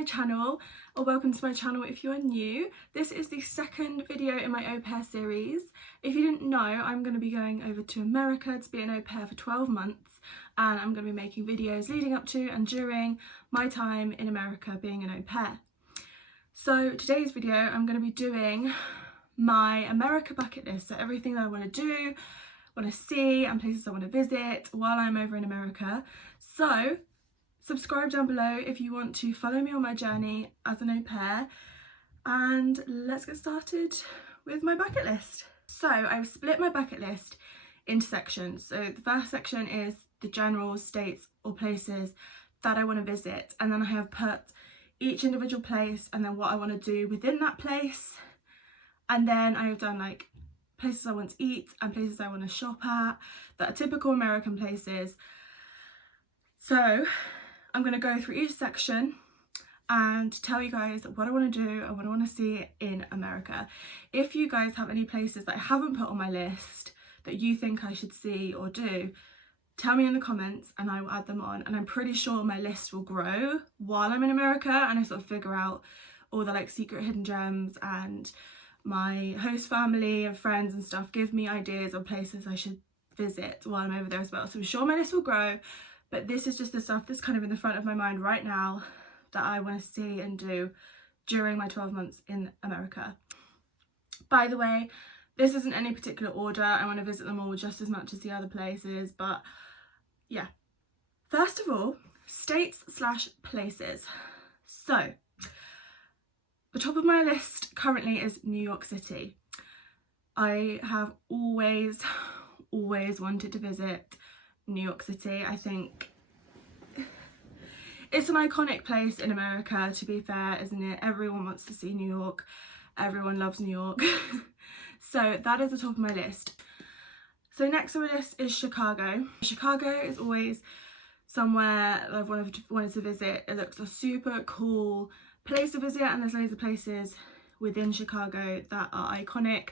my channel, or welcome to my channel if you are new. This is the second video in my au pair series. If you didn't know, I'm going to be going over to America to be an au pair for 12 months, and I'm going to be making videos leading up to and during my time in America being an au pair. So today's video I'm going to be doing my America bucket list, so everything that I want to do, want to see, and places I want to visit while I'm over in America. So subscribe down below if you want to follow me on my journey as an au pair, and let's get started with my bucket list. So I've split my bucket list into sections. So the first section is the general states or places that I want to visit, and then I have put each individual place and then what I want to do within that place, and then I have done like places I want to eat and places I want to shop at that are typical American places. So I'm going to go through each section and tell you guys what I want to do and what I want to see in America. If you guys have any places that I haven't put on my list that you think I should see or do, tell me in the comments and I will add them on. And I'm pretty sure my list will grow while I'm in America and I sort of figure out all the like secret hidden gems, and my host family and friends and stuff give me ideas of places I should visit while I'm over there as well. So I'm sure my list will grow, but this is just the stuff that's kind of in the front of my mind right now that I want to see and do during my 12 months in America. By the way, this isn't any particular order. I want to visit them all just as much as the other places, but yeah. First of all, states/places. So the top of my list currently is New York City. I have always wanted to visit New York City. I think it's an iconic place in America, to be fair, isn't it? Everyone wants to see New York. Everyone loves New York. So that is the top of my list. So next on my list is Chicago. Chicago is always somewhere I've wanted to visit. It looks a super cool place to visit, and there's loads of places within Chicago that are iconic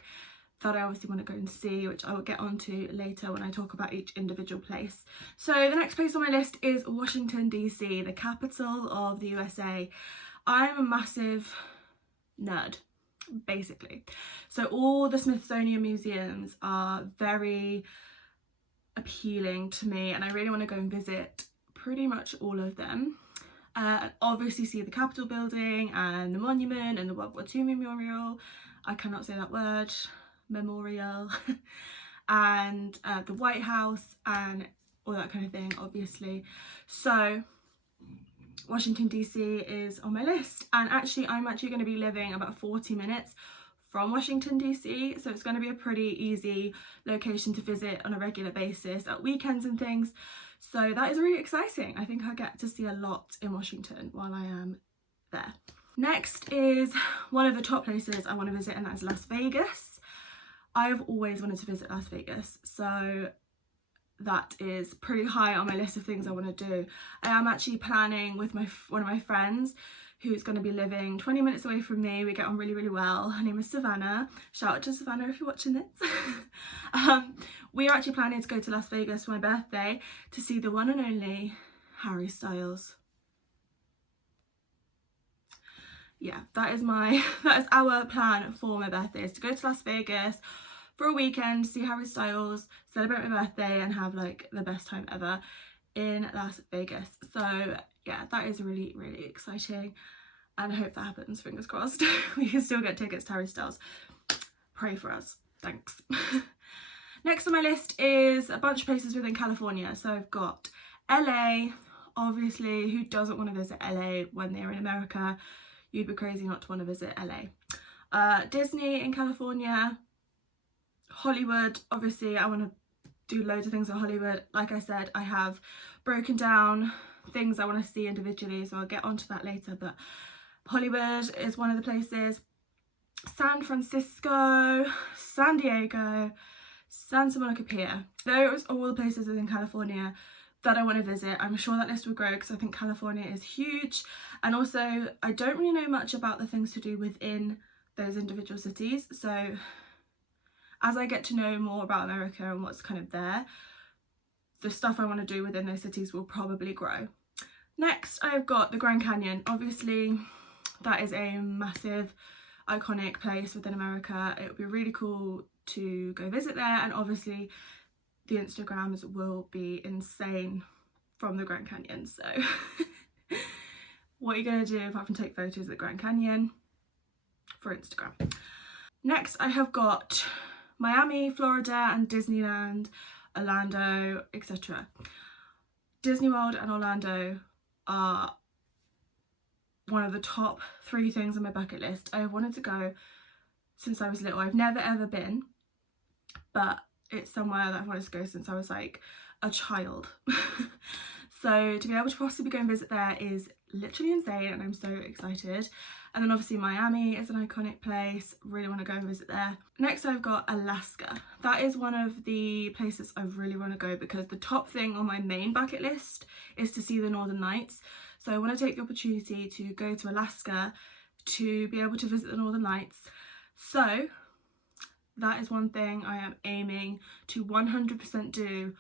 that I obviously want to go and see, which I will get onto later when I talk about each individual place. So the next place on my list is Washington DC, the capital of the USA. I'm a massive nerd, basically. So all the Smithsonian museums are very appealing to me, and I really want to go and visit pretty much all of them. Obviously see the Capitol building and the monument and the World War II memorial. I cannot say that word. Memorial. And the White House and all that kind of thing, obviously. So Washington DC is on my list, and actually I'm going to be living about 40 minutes from Washington DC, so it's going to be a pretty easy location to visit on a regular basis at weekends and things. So that is really exciting. I think I get to see a lot in Washington while I am there. Next is one of the top places I want to visit, and that's Las Vegas. I have always wanted to visit Las Vegas, so that is pretty high on my list of things I want to do. I am actually planning with one of my friends who's going to be living 20 minutes away from me. We get on really well. Her name is Savannah. Shout out to Savannah if you're watching this. We are actually planning to go to Las Vegas for my birthday to see the one and only Harry Styles. Yeah, that is our plan for my birthday, is to go to Las Vegas for a weekend, see Harry Styles, celebrate my birthday, and have like the best time ever in Las Vegas. So yeah, that is really exciting, and I hope that happens, fingers crossed. We can still get tickets to Harry Styles. Pray for us, thanks. Next on my list is a bunch of places within California. So I've got LA, obviously, who doesn't want to visit LA when they're in America? You'd be crazy not to want to visit LA. Disney in California. Hollywood, obviously I want to do loads of things in Hollywood. Like I said, I have broken down things I want to see individually, so I'll get onto that later, but Hollywood is one of the places. San Francisco, San Diego, Santa Monica Pier. Those are all the places within California that I want to visit. I'm sure that list will grow because I think California is huge, and also I don't really know much about the things to do within those individual cities, so as I get to know more about America and what's kind of there, the stuff I want to do within those cities will probably grow. Next I've got the Grand Canyon. Obviously that is a massive iconic place within America. It would be really cool to go visit there, and obviously the Instagrams will be insane from the Grand Canyon. So what are you going to do apart from take photos of the Grand Canyon for Instagram? Next I have got Miami, Florida and Disneyland, Orlando, etc. Disney World and Orlando are one of the top 3 things on my bucket list. I have wanted to go since I was little. I've never ever been, but it's somewhere that I've wanted to go since I was like a child. So to be able to possibly go and visit there is literally insane, and I'm so excited. And then obviously Miami is an iconic place, really want to go and visit there. Next I've got Alaska. That is one of the places I really want to go because the top thing on my main bucket list is to see the Northern Lights. So I want to take the opportunity to go to Alaska to be able to visit the Northern Lights. So that is one thing I am aiming to 100% do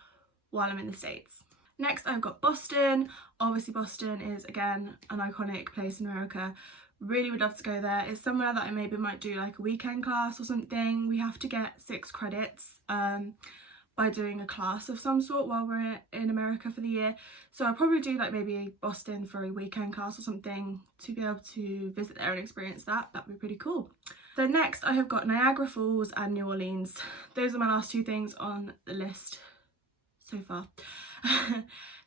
while I'm in the States. Next I've got Boston. Obviously Boston is again an iconic place in America. Really would love to go there. It's somewhere that I maybe might do like a weekend class or something. We have to get 6 credits by doing a class of some sort while we're in America for the year. So I'll probably do like maybe Boston for a weekend class or something to be able to visit there and experience that. That'd be pretty cool. So next I have got Niagara Falls and New Orleans. Those are my last 2 things on the list so far.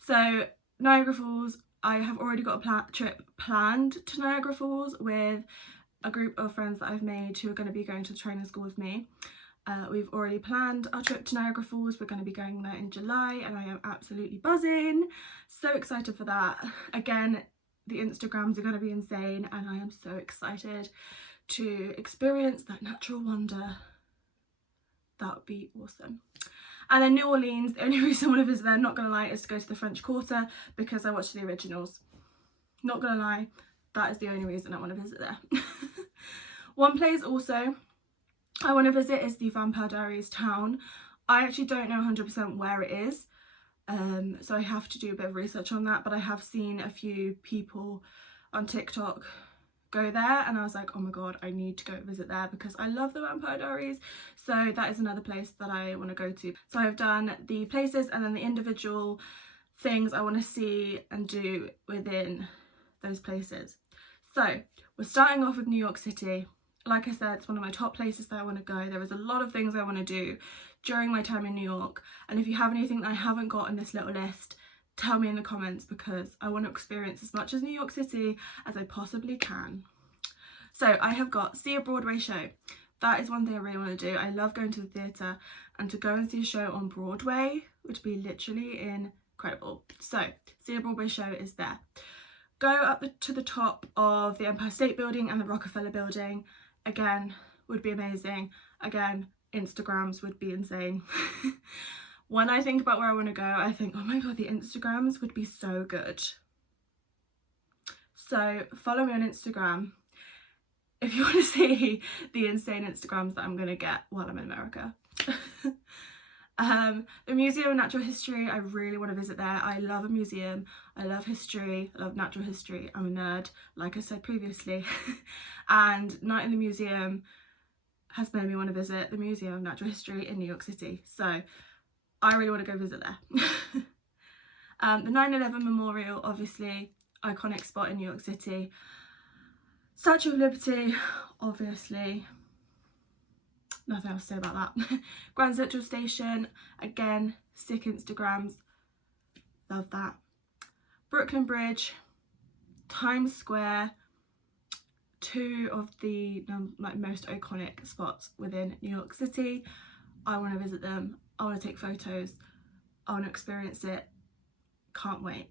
So Niagara Falls, I have already got a trip planned to Niagara Falls with a group of friends that I've made who are going to be going to the training school with me. We've already planned our trip to Niagara Falls. We're going to be going there in July and I am absolutely buzzing. So excited for that. Again, the Instagrams are going to be insane and I am so excited to experience that natural wonder. That would be awesome. And then New Orleans, the only reason I want to visit there, not going to lie, is to go to the French Quarter because I watched the originals. Not going to lie, that is the only reason I want to visit there. One place also I want to visit is the Vampire Diaries town. I actually don't know 100% where it is, so I have to do a bit of research on that, but I have seen a few people on TikTok go there and I was like, oh my god, I need to go visit there because I love the Vampire Diaries. So that is another place that I want to go to. So I've done the places and then the individual things I want to see and do within those places. So we're starting off with New York City. Like I said, it's one of my top places that I want to go. There is a lot of things I want to do during my time in New York, and if you have anything that I haven't got in this little list, tell me in the comments because I want to experience as much as New York City as I possibly can. So I have got see a Broadway show. That is one thing I really want to do. I love going to the theatre, and to go and see a show on Broadway would be literally incredible. So see a Broadway show is there. Go up to the top of the Empire State Building and the Rockefeller Building. Again, would be amazing. Again, Instagrams would be insane. When I think about where I want to go, I think, oh my god, the Instagrams would be so good. So follow me on Instagram if you want to see the insane Instagrams that I'm going to get while I'm in America. The Museum of Natural History, I really want to visit there. I love a museum. I love history. I love natural history. I'm a nerd, like I said previously. And Night in the Museum has made me want to visit the Museum of Natural History in New York City. So I really want to go visit there. The 9/11 Memorial, obviously, iconic spot in New York City. Statue of Liberty, obviously. Nothing else to say about that. Grand Central Station, again, sick Instagrams. Love that. Brooklyn Bridge, Times Square, 2 of the most iconic spots within New York City. I want to visit them. I want to take photos. I want to experience it. Can't wait.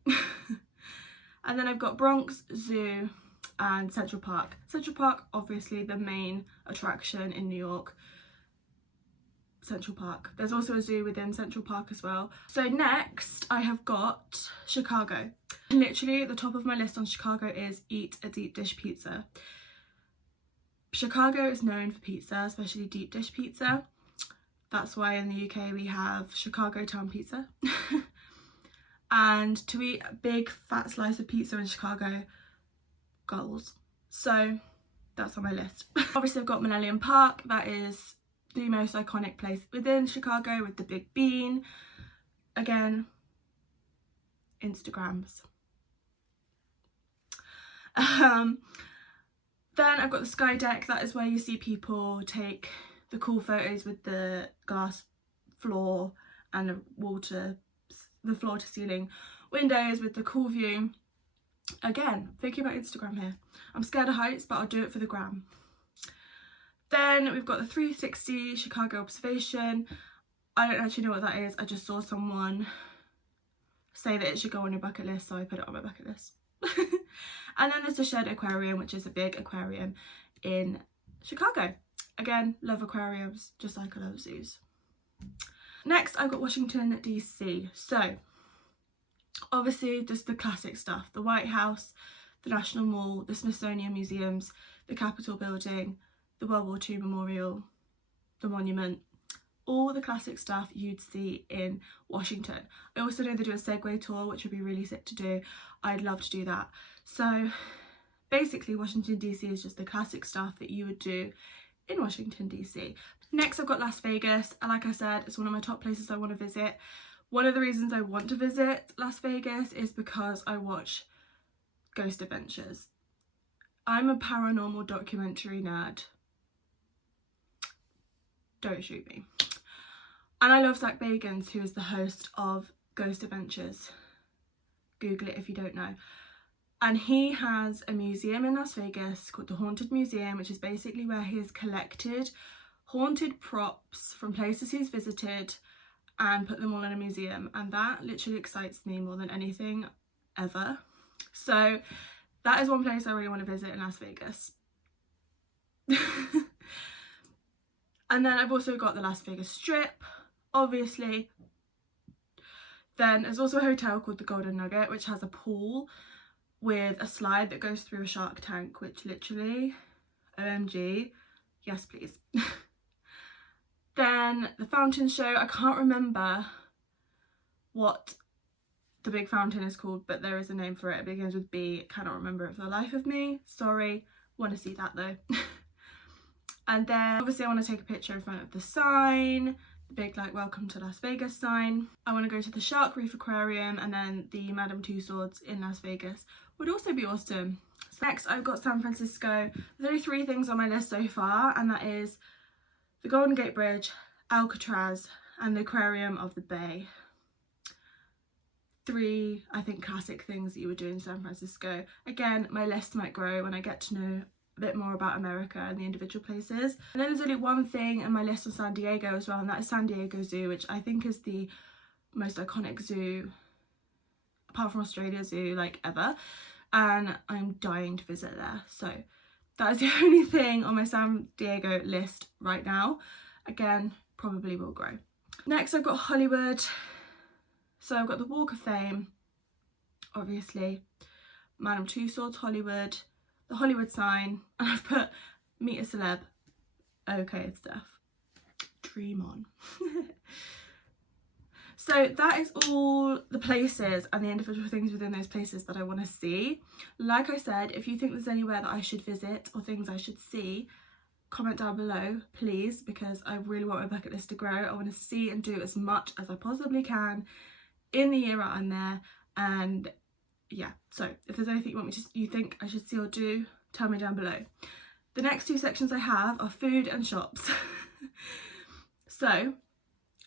And then I've got Bronx Zoo and Central Park. Central Park, obviously the main attraction in New York. Central Park. There's also a zoo within Central Park as well. So next I have got Chicago. Literally the top of my list on Chicago is eat a deep dish pizza. Chicago is known for pizza, especially deep dish pizza. That's why in the UK we have Chicago Town Pizza. and to eat a big fat slice of pizza in Chicago, goals. So that's on my list. Obviously I've got Millennium Park, that is the most iconic place within Chicago with the big bean. Again, Instagrams. Then I've got the sky deck, that is where you see people take the cool photos with the glass floor and the floor to ceiling windows with the cool view. Again, thinking about Instagram here. I'm scared of heights, but I'll do it for the gram. Then we've got the 360 Chicago observation. I don't actually know what that is. I just saw someone say that it should go on your bucket list, so I put it on my bucket list. And then there's the Shed Aquarium, which is a big aquarium in Chicago. Again, love aquariums, just like I love zoos. Next, I've got Washington DC. So obviously just the classic stuff: the White House, the National Mall, the Smithsonian Museums, the Capitol Building, the World War II Memorial, the Monument, all the classic stuff you'd see in Washington. I also know they do a Segway tour, which would be really sick to do. I'd love to do that. So basically Washington DC is just the classic stuff that you would do in Washington DC. Next I've got Las Vegas, and like I said, it's one of my top places I want to visit. One of the reasons I want to visit Las Vegas is because I watch Ghost Adventures. I'm a paranormal documentary nerd. Don't shoot me. And I love Zach Bagans, who is the host of Ghost Adventures. Google it if you don't know. And he has a museum in Las Vegas called the Haunted Museum, which is basically where he has collected haunted props from places he's visited and put them all in a museum. And that literally excites me more than anything ever. So that is one place I really want to visit in Las Vegas. And then I've also got the Las Vegas Strip, obviously. Then there's also a hotel called the Golden Nugget, which has a pool with a slide that goes through a shark tank, which literally, OMG, yes please. Then the fountain show, I can't remember what the big fountain is called, but there is a name for it. It begins with B, cannot remember it for the life of me, sorry. Want to see that though. And then obviously I want to take a picture in front of the sign, the big like welcome to Las Vegas sign. I want to go to the Shark Reef Aquarium, and then the Madame Tussauds in Las Vegas would also be awesome. So next I've got San Francisco. There's only 3 things on my list so far, and that is the Golden Gate Bridge, Alcatraz, and the Aquarium of the Bay. 3, I think, classic things that you would do in San Francisco. Again, my list might grow when I get to know a bit more about America and the individual places. And then there's only one thing in my list of San Diego as well, and that is San Diego Zoo, which I think is the most iconic zoo, apart from Australia Zoo, like ever. And I'm dying to visit there. So that is the only thing on my San Diego list right now. Again, probably will grow. Next I've got Hollywood. So I've got the Walk of Fame, obviously, Madame Tussauds Hollywood, the Hollywood sign, and I've put meet a celeb. Okay, Stef. Dream on. So that is all the places and the individual things within those places that I want to see. Like I said, if you think there's anywhere that I should visit or things I should see, comment down below, please, because I really want my bucket list to grow. I want to see and do as much as I possibly can in the year I'm there. And yeah, so if there's anything you think I should see or do, tell me down below. The next 2 sections I have are food and shops. So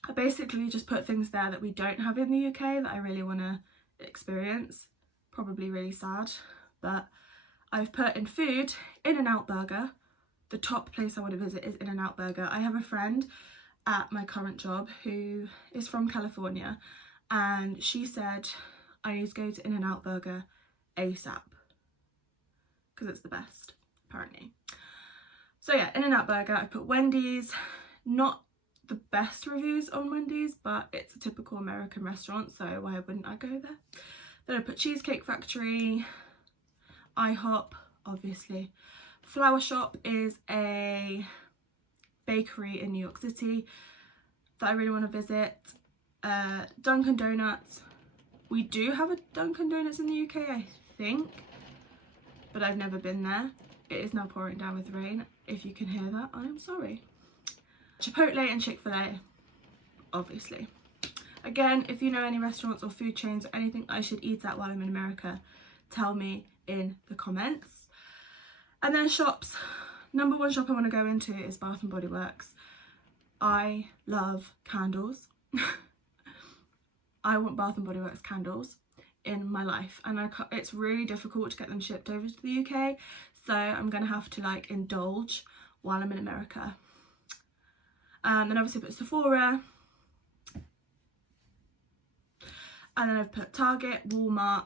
I basically just put things there that we don't have in the UK that I really want to experience. Probably really sad, but I've put in food, In-N-Out Burger. The top place I want to visit is In-N-Out Burger. I have a friend at my current job who is from California, and she said I need to go to In-N-Out Burger ASAP because it's the best, apparently. So yeah, In-N-Out Burger. I put Wendy's. Not the best reviews on Wendy's, but it's a typical American restaurant, so why wouldn't I go there? Then I put Cheesecake Factory, IHOP, obviously. Flower Shop is a bakery in New York City that I really want to visit. Dunkin' Donuts We do have a Dunkin' Donuts in the UK, I think, but I've never been there. It is now pouring down with rain. If you can hear that, I am sorry. Chipotle and Chick-fil-A, obviously. Again, if you know any restaurants or food chains or anything I should eat at while I'm in America, tell me in the comments. And then shops. Number one shop I want to go into is Bath and Body Works. I love candles. I want Bath and Body Works candles in my life, and it's really difficult to get them shipped over to the UK, so I'm gonna have to like indulge while I'm in America. Then obviously put Sephora, and then I've put Target, Walmart,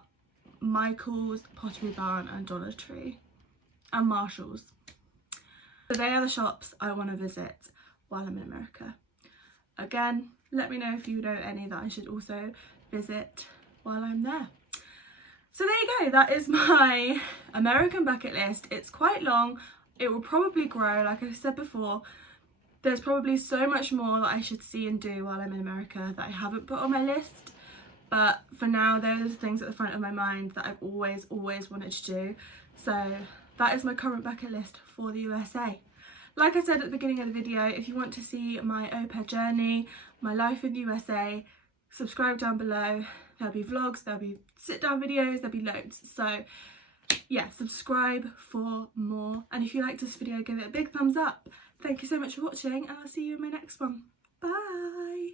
Michael's, Pottery Barn and Dollar Tree and Marshall's. So they are the shops I want to visit while I'm in America. Again, let me know if you know any that I should also visit while I'm there. So there you go, that is my American bucket list. It's quite long, it will probably grow. Like I said before, there's probably so much more that I should see and do while I'm in America that I haven't put on my list, but for now those are the things at the front of my mind that I've always wanted to do. So that is my current bucket list for the USA. Like I said at the beginning of the video, if you want to see my au pair journey, my life in the USA, subscribe down below. There'll be vlogs, there'll be sit down videos, there'll be loads. So yeah, subscribe for more. And if you liked this video, give it a big thumbs up. Thank you so much for watching, and I'll see you in my next one. Bye!